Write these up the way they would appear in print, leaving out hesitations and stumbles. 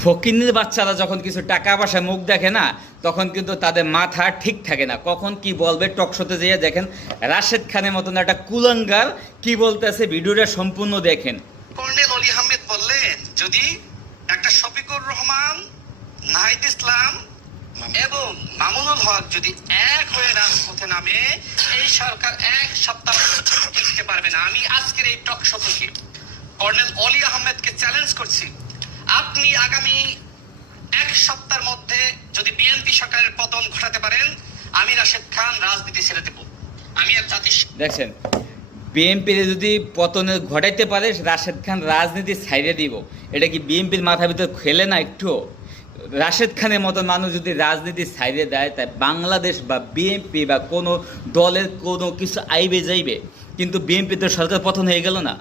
ফকিন্নির বাচ্চারা যখন কিছু টাকা পয়সা মুখ দেখে না, তখন কিন্তু তাদের মাথা ঠিক থাকে না, কখন কি বলবে। টকশোতে যেয়ে দেখেন রাশেদ খানের মতন একটা কুলাঙ্গার কি বলতেছে, ভিডিওটা সম্পূর্ণ দেখেন। কর্নেল অলি আহমেদ বললেন, যদি একটা শফিকুর রহমান, নাহিদ ইসলাম এবং মামুনুল হক যদি এক হয়ে রাজপথে নামে, এই সরকার এক সপ্তাহ টিকতে পারবে না। আমি আজকের এই টক শো থেকে কর্নেল অলি আহমেদকে চ্যালেঞ্জ করছি, আপনি আগামী এক সপ্তাহের মধ্যে যদি বিএনপি সরকারের পতন ঘটাতে পারেন, আমি রাশেদ খান রাজনীতি ছেড়ে দেব। আমি আর জাতির দেখছেন, বিএনপির যদি পতনে ঘটাইতে পারে রাশেদ খান রাজনীতি ছাইড়ে দিব। এটা কি বিএনপির মাথার ভিতর খেলে না একটু? রাশেদ খানের মতো মানুষ যদি রাজনীতি ছাইড়ে দেয়, তাই বাংলাদেশ বা বিএনপি বা কোনো দলের কোনো কিছু আইবে যাইবে, কিন্তু বিএনপি তো সরকার পতন হয়ে গেল না।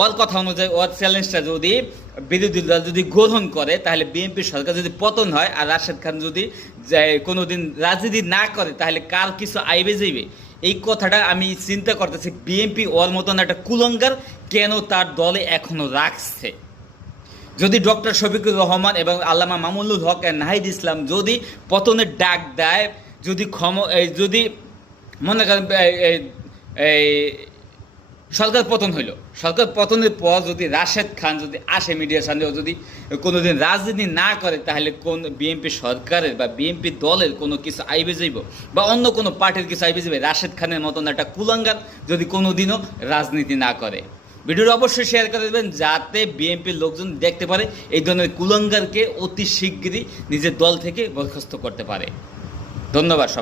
ওর কথা অনুযায়ী ওর চ্যালেঞ্জটা যদি বিরোধী দল যদি গ্রহণ করে, তাহলে বিএনপি সরকার যদি পতন হয় আর রাশেদ খান যদি কোনো দিন রাজনীতি না করে, তাহলে কার কিছু আইবে যাইবে? এই কথাটা আমি চিন্তা করতেছি, বিএনপি ওর মতন একটা কুলঙ্গার কেন তার দলে এখনো রাখছে। যদি ডক্টর শফিকুর রহমান এবং আল্লামা মামুনুল হক আর নাহিদ ইসলাম যদি পতনের ডাক দেয়, যদি মনে করেন এই সরকার পতন হইল, সরকার পতনের পর যদি রাশেদ খান যদি আসে মিডিয়ার সামনেও যদি কোনোদিন রাজনীতি না করে, তাহলে কোন বিএনপি সরকারের বা বিএনপি দলের কোনো কিছু আইবে যাইব বা অন্য কোনো পার্টির কিছু আইবে যাবে রাশেদ খানের মতন একটা কুলাঙ্গার যদি কোনোদিনও রাজনীতি না করে। ভিডিওটা অবশ্যই শেয়ার করে দেবেন, যাতে বিএনপির লোকজন দেখতে পারে এই ধরনের কুলাঙ্গারকে অতি শিগগিরই নিজের দল থেকে বরখাস্ত করতে পারে। ধন্যবাদ সবাই।